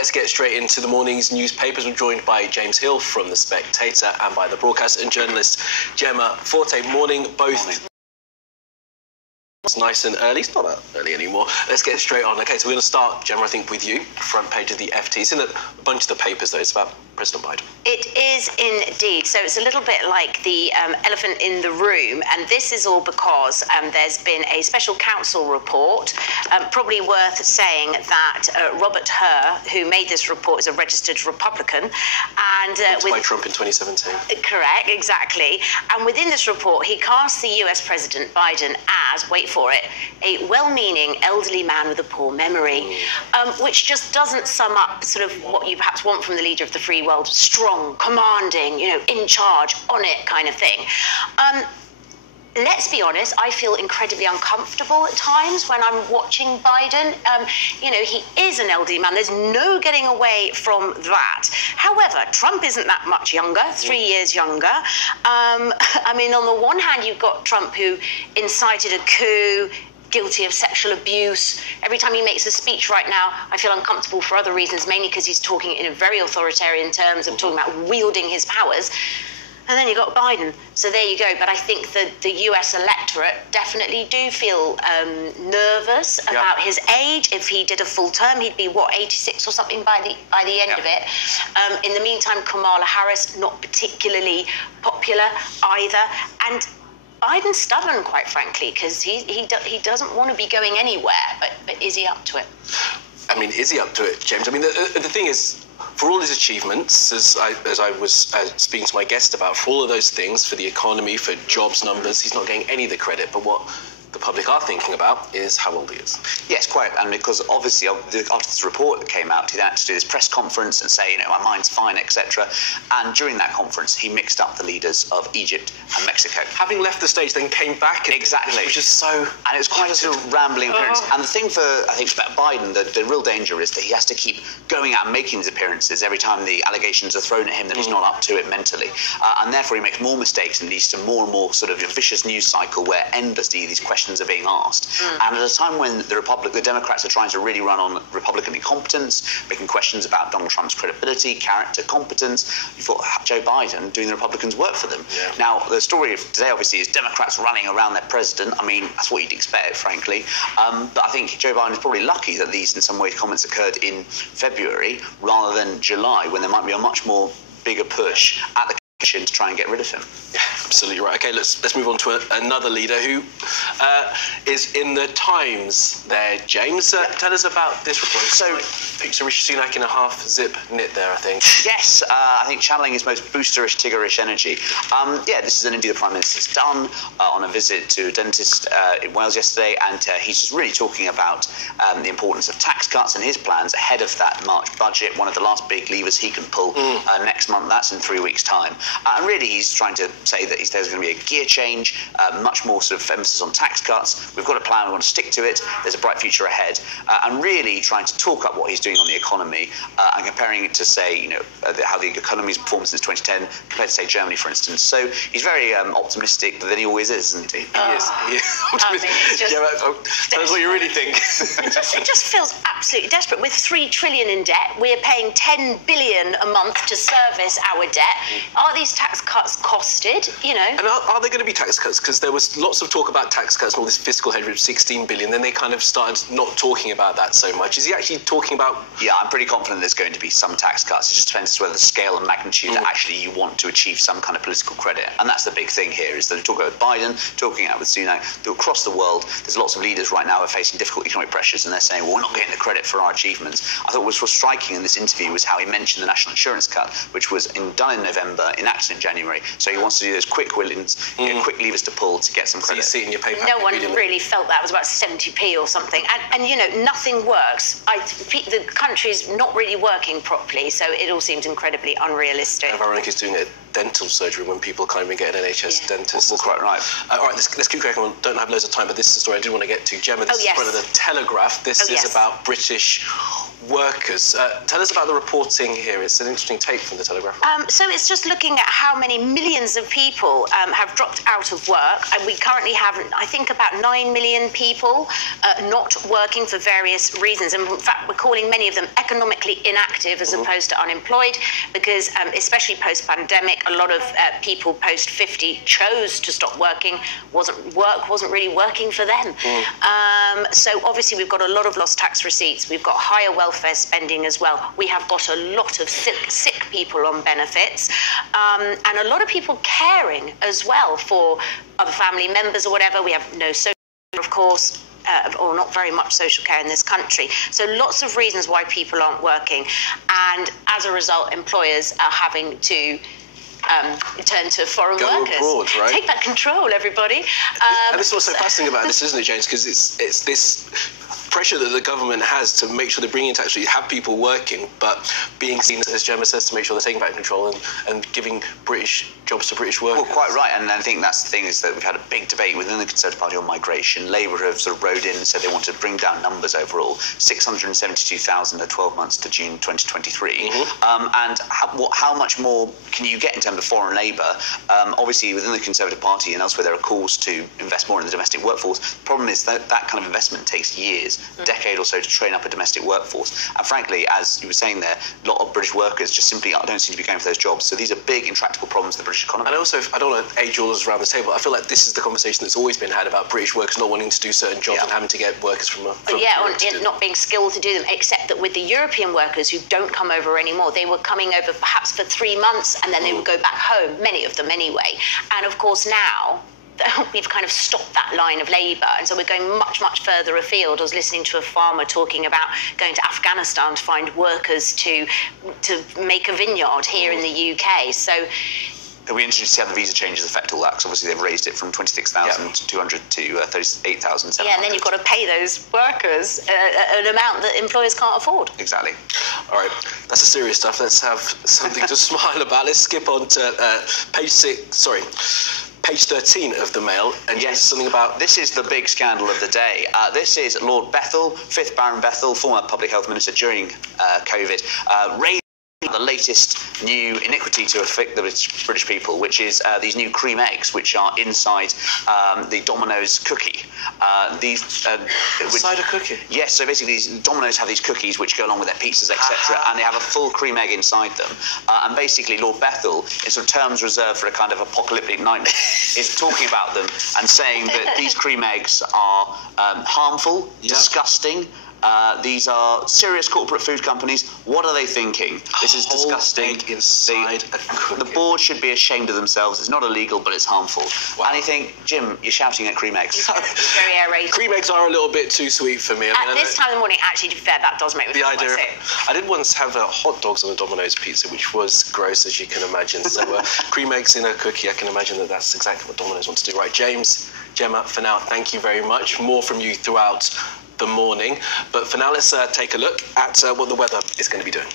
let's get straight into the morning's newspapers. We're joined by James Hill from The Spectator and by the broadcaster and journalist Gemma Forte. Morning, both. Morning. It's nice and early. It's not that early anymore. Let's get straight on. Okay, so we're going to start, Gemma, I think, with you. Front page of the FT. It's in a bunch of the papers, though. It's about President Biden. It is indeed. So it's a little bit like the elephant in the room. And this is all because there's been a special counsel report. Probably worth saying that Robert Hur, who made this report, is a registered Republican. And by Trump in 2017. Correct, exactly. And within this report, he casts the US President Biden as, wait for it, a well-meaning elderly man with a poor memory, which just doesn't sum up sort of what you perhaps want from the leader of the free world: strong, commanding, you know, in charge, on it kind of thing. Let's be honest, I feel incredibly uncomfortable at times when I'm watching Biden. You know, he is an elderly man. There's no getting away from that. However, Trump isn't that much younger, 3 years younger. I mean, on the one hand, you've got Trump, who incited a coup, guilty of sexual abuse. Every time he makes a speech right now, I feel uncomfortable for other reasons, mainly because he's talking in a very authoritarian terms of talking about wielding his powers. And then you got Biden. So there you go. But I think the US electorate definitely do feel nervous about his age. If he did a full term, he'd be, what, 86 or something by the end of it. In the meantime, Kamala Harris, not particularly popular either. And Biden's stubborn, quite frankly, because he doesn't want to be going anywhere. But is he up to it? I mean, is he up to it, James? I mean, the thing is, for all his achievements, as I was speaking to my guest about, for all of those things, for the economy, for jobs numbers, he's not getting any of the credit. But what the public are thinking about is how old he is. Yes, quite. And because obviously after this report that came out, he then had to do this press conference and say, you know, my mind's fine, etc. And during that conference, he mixed up the leaders of Egypt and Mexico. Having left the stage, then came back. Exactly. Which is so... And it was quite a sort of rambling appearance. And the thing I think, about Biden, the real danger is that he has to keep going out and making these appearances every time the allegations are thrown at him that he's not up to it mentally. And therefore he makes more mistakes and leads to more and more sort of a vicious news cycle where endlessly these questions are being asked. And at a time when the Democrats are trying to really run on Republican incompetence, making questions about Donald Trump's credibility, character, competence, you thought Joe Biden doing the Republicans work for them. Yeah. Now, the story of today, obviously, is Democrats running around their president. I mean, that's what you'd expect, frankly. But I think Joe Biden is probably lucky that these, in some ways, comments occurred in February rather than July, when there might be a much more bigger push at the to try and get rid of him. Yeah, absolutely right. Okay, let's move on to another leader who is in the Times there. James, tell us about this report. So Rishi Sunak in a half-zip knit there, I think. Yes, I think channeling his most boosterish, Tiggerish energy. Yeah, this is an interview the Prime Minister's done on a visit to a dentist in Wales yesterday, and he's just really talking about the importance of tax cuts and his plans ahead of that March budget, one of the last big levers he can pull next month. That's in 3 weeks' time. And really, he's trying to say that there's going to be a gear change, much more sort of emphasis on tax cuts. We've got a plan, we want to stick to it. There's a bright future ahead. And really trying to talk up what he's doing on the economy and comparing it to, say, you know, how the economy's performed since 2010 compared to, say, Germany, for instance. So he's very optimistic, but then he always is, isn't he? He is optimistic. Tell us what you really think. It just feels absolutely desperate. With $3 trillion in debt, we're paying $10 billion a month to service our debt. Are these tax cuts costed, you know? And are there going to be tax cuts? Because there was lots of talk about tax cuts and all this fiscal headroom, 16 billion. Then they kind of started not talking about that so much. Is he actually talking about... Yeah, I'm pretty confident there's going to be some tax cuts. It just depends whether the scale and magnitude that actually you want to achieve some kind of political credit. And that's the big thing here, is that we talk about Biden, talking out with Sunak, across the world, there's lots of leaders right now who are facing difficult economic pressures, and they're saying, well, we're not getting the credit for our achievements. I thought what was striking in this interview was how he mentioned the national insurance cut, which was done in November, enacted in January. So he wants to do those quick wins, quick levers to pull to get some credit. So you see in your paper. No one really felt that. It was about 70p or something. And you know, nothing works. The country's not really working properly, so it all seems incredibly unrealistic. Veronica is doing a dental surgery when people can't even get an NHS dentist. Well, quite right. All right, let's keep going on. Don't have loads of time, but this is a story I do want to get to. Gemma, this is part of the Telegraph. This is about British workers. Tell us about the reporting here. It's an interesting take from the Telegraph. So it's just looking at how many millions of people have dropped out of work, and we currently have, I think, about 9 million people not working for various reasons. And in fact, we're calling many of them economically inactive as opposed to unemployed, because especially post-pandemic, a lot of people post-50 chose to stop working. Work wasn't really working for them. So obviously we've got a lot of lost tax receipts. We've got higher welfare spending as well. We have got a lot of sick people on benefits, and a lot of people caring as well for other family members or whatever. We have no social, of course, or not very much social care in this country. So lots of reasons why people aren't working, and as a result, employers are having to turn to foreign workers. Abroad, right? Take back control, everybody. And this is what's so fascinating about this, isn't it, James? Because it's this pressure that the government has to make sure they bring in to actually have people working, but being seen, as Gemma says, to make sure they're taking back control and giving British jobs to British workers. Well, quite right, and I think that's the thing, is that we've had a big debate within the Conservative Party on migration. Labour have sort of rode in and said they want to bring down numbers overall, 672,000 at 12 months to June 2023. And how much more can you get in terms of foreign labour? Obviously, within the Conservative Party and elsewhere, there are calls to invest more in the domestic workforce. The problem is that that kind of investment takes years, a decade or so, to train up a domestic workforce. And frankly, as you were saying there, a lot of British workers just simply don't seem to be going for those jobs. So these are big, intractable problems for the British economy. And also, I don't want to age all of us around the table, I feel like this is the conversation that's always been had about British workers not wanting to do certain jobs and having to get workers from or not being skilled to do them, except that with the European workers who don't come over anymore, they were coming over perhaps for 3 months and then they would go back home, many of them anyway. And of course now, we've kind of stopped that line of labour, and so we're going much, much further afield. I was listening to a farmer talking about going to Afghanistan to find workers to make a vineyard here in the UK. So it'll be interesting to see how the visa changes affect all that, because obviously they've raised it from 26,200 to 38,700. Yeah, and then you've got to pay those workers an amount that employers can't afford. Exactly. All right, that's the serious stuff. Let's have something to smile about. Let's skip on to page 13 of the Mail, and yes, something about... This is the big scandal of the day. This is Lord Bethell, 5th Baron Bethell, former Public Health Minister during COVID, raised the latest new iniquity to afflict the British people, which is these new cream eggs, which are inside the Domino's cookie. Inside a cookie? Yes, so basically Domino's have these cookies which go along with their pizzas, etc., and they have a full cream egg inside them. And basically Lord Bethell, in sort of terms reserved for a kind of apocalyptic nightmare, is talking about them and saying that these cream eggs are harmful, disgusting. These are serious corporate food companies. What are they thinking? This is disgusting. Egg inside a cookie. The board should be ashamed of themselves. It's not illegal, but it's harmful. Wow. And you think, Jim, you're shouting at cream eggs. It's very aerated. Cream eggs are a little bit too sweet for me. At this time of the morning, actually, to be fair, that does make me feel quite sick. I did once have hot dogs on a Domino's pizza, which was gross, as you can imagine. So cream eggs in a cookie, I can imagine that's exactly what Domino's want to do. Right, James, Gemma, for now, thank you very much. More from you throughout the morning. But for now, let's take a look at what the weather is going to be doing.